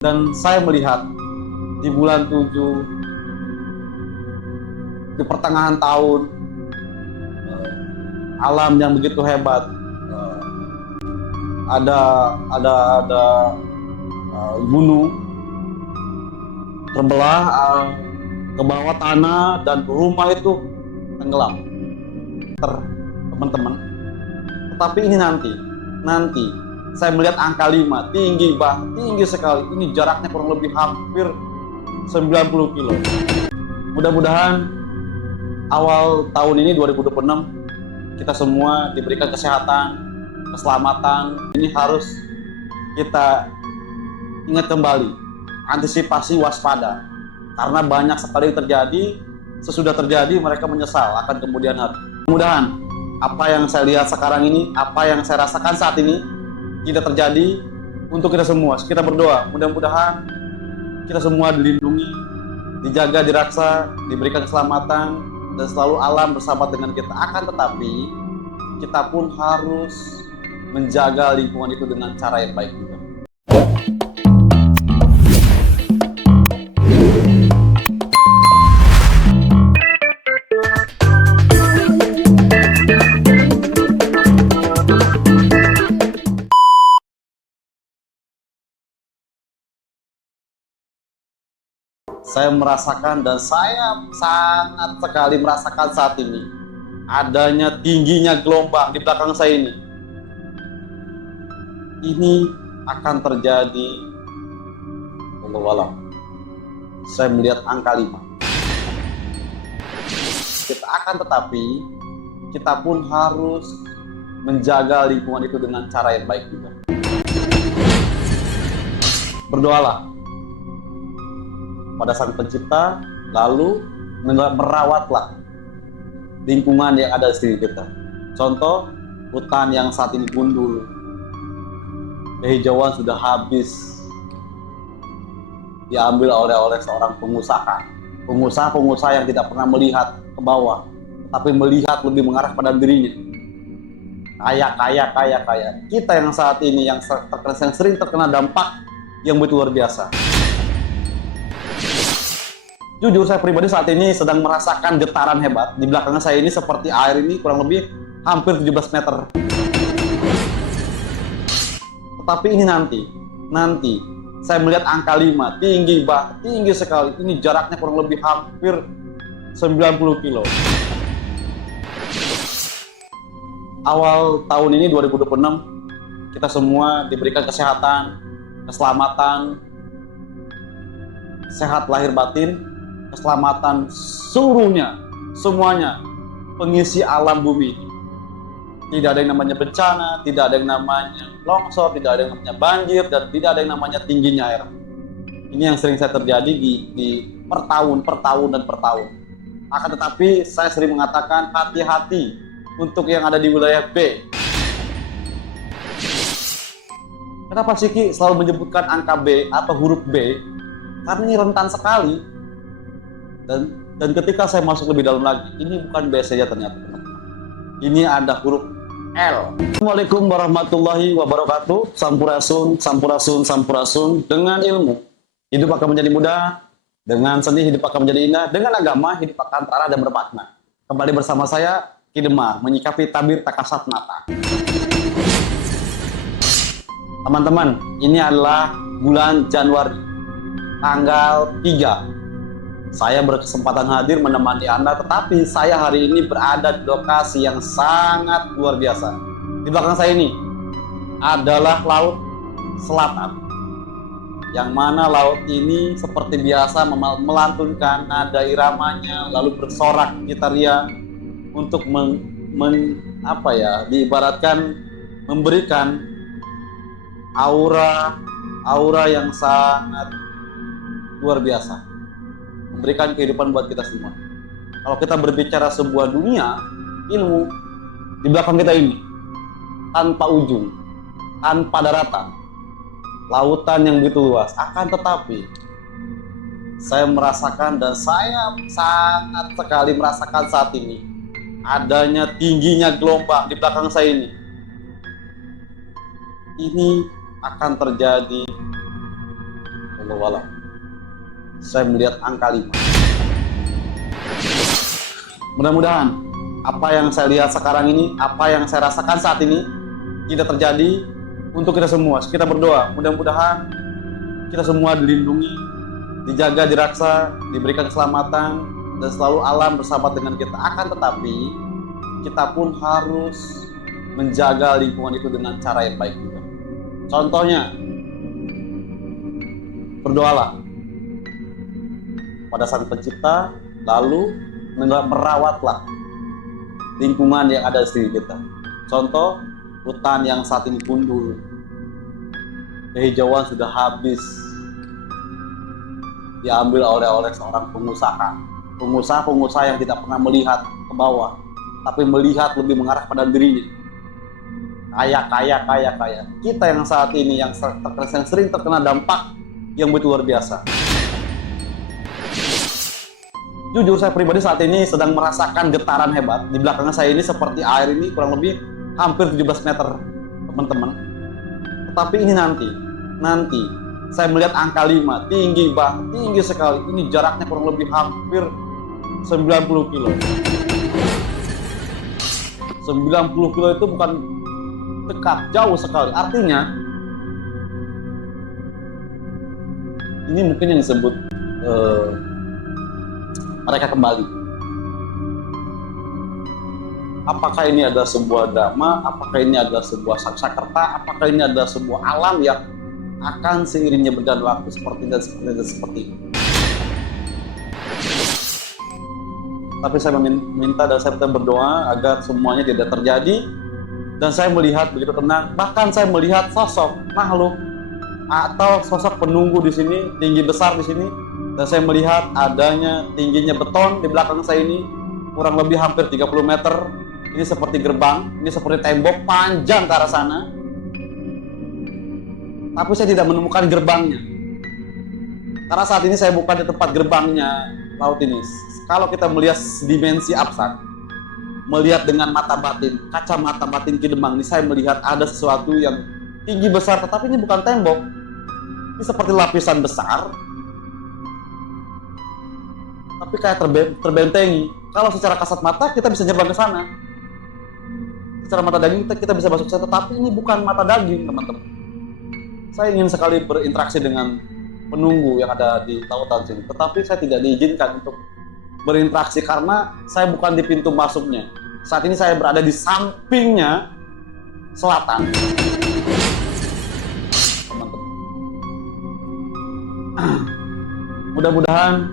Dan saya melihat di bulan 7, di pertengahan tahun, alam yang begitu hebat. Ada gunung terbelah ke bawah tanah dan rumah itu tenggelam, teman-teman. Tetapi ini nanti saya melihat angka 5 tinggi sekali. Ini jaraknya kurang lebih hampir 90 kilo. Mudah-mudahan awal tahun ini 2026 kita semua diberikan kesehatan, keselamatan. Ini harus kita ingat kembali, antisipasi, waspada, karena banyak sekali terjadi. Sesudah terjadi mereka menyesal akan kemudian hari. Mudah-mudahan apa yang saya lihat sekarang ini, apa yang saya rasakan saat ini tidak terjadi untuk kita semua. Kita berdoa, mudah-mudahan kita semua dilindungi, dijaga, diraksa, diberikan keselamatan, dan selalu alam bersama dengan kita. Akan tetapi kita pun harus menjaga lingkungan itu dengan cara yang baik juga. Saya merasakan dan saya sangat sekali merasakan saat ini adanya tingginya gelombang di belakang saya ini. Ini akan terjadi, wallahualam. Saya melihat angka 5. Tetapi kita pun harus menjaga lingkungan itu dengan cara yang baik juga. Berdoalah pada Sang Pencipta, lalu merawatlah lingkungan yang ada di sekitar kita. Contoh, hutan yang saat ini gundul, kehijauan sudah habis, diambil oleh seorang pengusaha yang tidak pernah melihat ke bawah, tapi melihat lebih mengarah pada dirinya. Kaya. Kita yang saat ini yang sering terkena dampak yang begitu luar biasa. Jujur, saya pribadi saat ini sedang merasakan getaran hebat. Di belakang saya ini seperti air ini kurang lebih hampir 17 meter. Tetapi ini nanti saya melihat angka 5 tinggi sekali. Ini jaraknya kurang lebih hampir 90 kilo. Awal tahun ini 2026 kita semua diberikan kesehatan, keselamatan, sehat lahir batin, keselamatan semuanya, pengisi alam bumi. Tidak ada yang namanya bencana, tidak ada yang namanya longsor, tidak ada yang namanya banjir, dan tidak ada yang namanya tingginya air. Ini yang sering saya terjadi di per tahun. Akan tetapi saya sering mengatakan hati-hati untuk yang ada di wilayah B. Kenapa sih Ki selalu menyebutkan angka B atau huruf B? Karena ini rentan sekali. Dan ketika saya masuk lebih dalam lagi, ini bukan B saja ternyata, teman-teman. Ini ada huruf L. Assalamualaikum warahmatullahi wabarakatuh. Sampurasun. Dengan ilmu, hidup akan menjadi mudah. Dengan seni, hidup akan menjadi indah. Dengan agama, hidup akan terarah dan bermakna. Kembali bersama saya, Ki Demar, menyikapi tabir tak kasat mata. Teman-teman, ini adalah bulan Januari, tanggal 3. Saya berkesempatan hadir menemani Anda, tetapi saya hari ini berada di lokasi yang sangat luar biasa. Di belakang saya ini adalah Laut Selatan, yang mana laut ini seperti biasa melantunkan nada iramanya, lalu bersorak gitaria untuk diibaratkan memberikan aura yang sangat luar biasa, memberikan kehidupan buat kita semua. Kalau kita berbicara sebuah dunia ilmu, di belakang kita ini tanpa ujung, tanpa daratan, lautan yang begitu luas. Akan tetapi saya merasakan dan saya sangat sekali merasakan saat ini adanya tingginya gelombang di belakang saya ini. Ini akan terjadi, Wallahu a'lam. Saya melihat angka 5. Mudah-mudahan apa yang saya lihat sekarang ini, apa yang saya rasakan saat ini tidak terjadi untuk kita semua. Kita berdoa, mudah-mudahan kita semua dilindungi, dijaga, diraksa, diberikan keselamatan, dan selalu alam bersama dengan kita. Akan tetapi kita pun harus menjaga lingkungan itu dengan cara yang baik juga. Contohnya, berdoalah pada Sang Pencipta, lalu merawatlah lingkungan yang ada di sekitar kita. Contoh, hutan yang saat ini gundul, kehijauan sudah habis, diambil oleh seorang pengusaha yang tidak pernah melihat ke bawah, tapi melihat lebih mengarah pada dirinya. Kaya. Kita yang saat ini yang sering terkena dampak yang begitu luar biasa. Jujur, saya pribadi saat ini sedang merasakan getaran hebat. Di belakang saya ini seperti air ini kurang lebih hampir 17 meter, teman-teman. Tetapi ini nanti saya melihat angka 5, tinggi sekali. Ini jaraknya kurang lebih hampir 90 kilo. 90 kilo itu bukan dekat, jauh sekali. Artinya ini mungkin yang disebut mereka kembali. Apakah ini adalah sebuah drama? Apakah ini adalah sebuah saksarta? Apakah ini adalah sebuah alam yang akan seiringnya berjalan waktu seperti ini? Tapi saya meminta dan saya berdoa agar semuanya tidak terjadi. Dan saya melihat begitu tenang. Bahkan saya melihat sosok makhluk atau sosok penunggu di sini, tinggi besar di sini. Dan saya melihat adanya tingginya beton di belakang saya ini kurang lebih hampir 30 meter. Ini seperti gerbang, ini seperti tembok panjang ke arah sana. Tapi saya tidak menemukan gerbangnya. Karena saat ini saya bukan di tempat gerbangnya laut ini. Kalau kita melihat dimensi abstrak, melihat dengan mata batin, kacamata batin Kidemang, ini saya melihat ada sesuatu yang tinggi besar, tetapi ini bukan tembok. Ini seperti lapisan besar, tapi kayak terbentengi. Kalau secara kasat mata kita bisa nyebrang ke sana. Secara mata daging kita bisa masuk ke sana, tetapi ini bukan mata daging, teman-teman. Saya ingin sekali berinteraksi dengan penunggu yang ada di lautan sini, tetapi saya tidak diizinkan untuk berinteraksi karena saya bukan di pintu masuknya. Saat ini saya berada di sampingnya selatan, teman-teman. Mudah-mudahan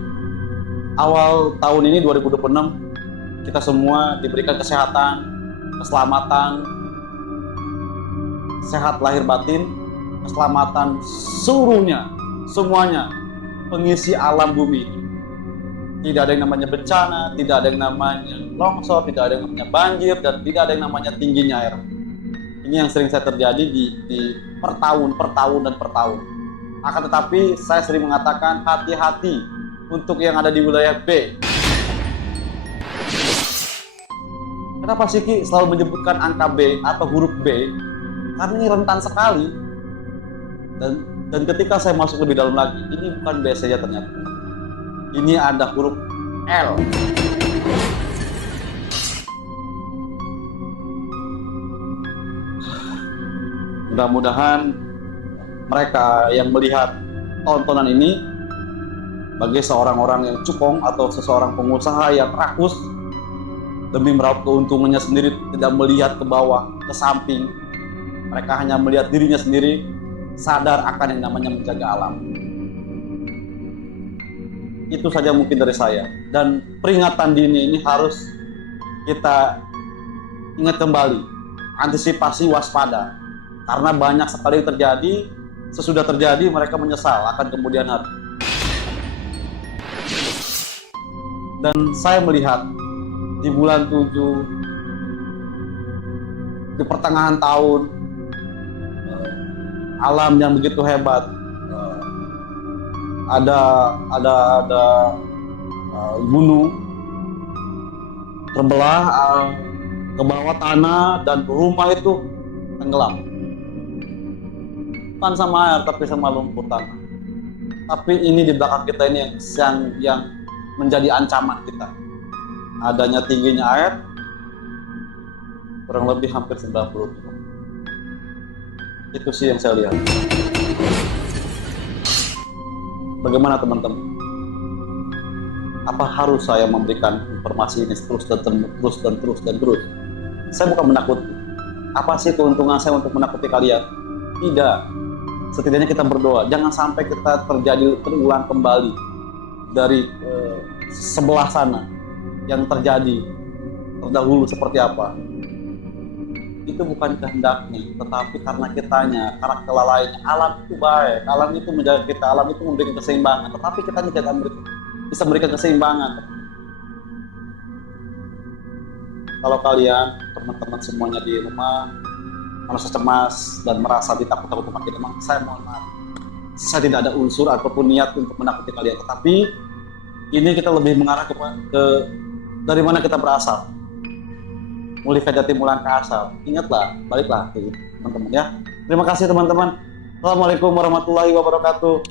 awal tahun ini 2026 kita semua diberikan kesehatan, keselamatan, sehat lahir batin, keselamatan semuanya pengisi alam bumi ini. Tidak ada yang namanya bencana, tidak ada yang namanya longsor, tidak ada yang namanya banjir, dan tidak ada yang namanya tingginya air. Ini yang sering saya terjadi di per tahun. Akan tetapi saya sering mengatakan hati-hati untuk yang ada di wilayah B. Kenapa sih Ki selalu menyebutkan angka B atau huruf B? Karena ini rentan sekali. Dan ketika saya masuk lebih dalam lagi, ini bukan B saja ternyata. Ini ada huruf L. Mudah-mudahan mereka yang melihat tontonan ini, bagi seorang orang yang cukong atau seseorang pengusaha yang rakus demi meraup keuntungannya sendiri, tidak melihat ke bawah, ke samping, mereka hanya melihat dirinya sendiri, sadar akan yang namanya menjaga alam. Itu saja mungkin dari saya. Dan peringatan dini ini harus kita ingat kembali, antisipasi, waspada, karena banyak sekali terjadi. Sesudah terjadi mereka menyesal akan kemudian hari. Dan saya melihat di bulan 7, di pertengahan tahun, alam yang begitu hebat, ada gunung terbelah ke bawah tanah dan rumah itu tenggelam, bukan sama air tapi sama lumpur tanah. Tapi ini di belakang kita ini yang menjadi ancaman kita. Adanya tingginya air kurang lebih hampir 90 kilo. Itu sih yang saya lihat. Bagaimana teman-teman? Apa harus saya memberikan informasi ini terus dan terus? Saya bukan menakuti. Apa sih keuntungan saya untuk menakuti kalian? Tidak. Setidaknya kita berdoa, jangan sampai kita terulang kembali dari sebelah sana yang terjadi terdahulu seperti apa. Itu bukan kehendaknya, tetapi karena karena kelalaiannya. Alam itu baik, alam itu menjaga kita, alam itu memberikan keseimbangan, tetapi kita tidak bisa memberikan keseimbangan. Kalau kalian, teman-teman semuanya di rumah merasa cemas dan merasa ditakut-takut makin demam, saya mohon maaf. Saya tidak ada unsur ataupun niat untuk menakuti kalian, tetapi ini kita lebih mengarah ke dari mana kita berasal. Mulihkan jati mulang ke asal. Ingatlah, baliklah teman-teman ya. Terima kasih teman-teman. Assalamualaikum warahmatullahi wabarakatuh.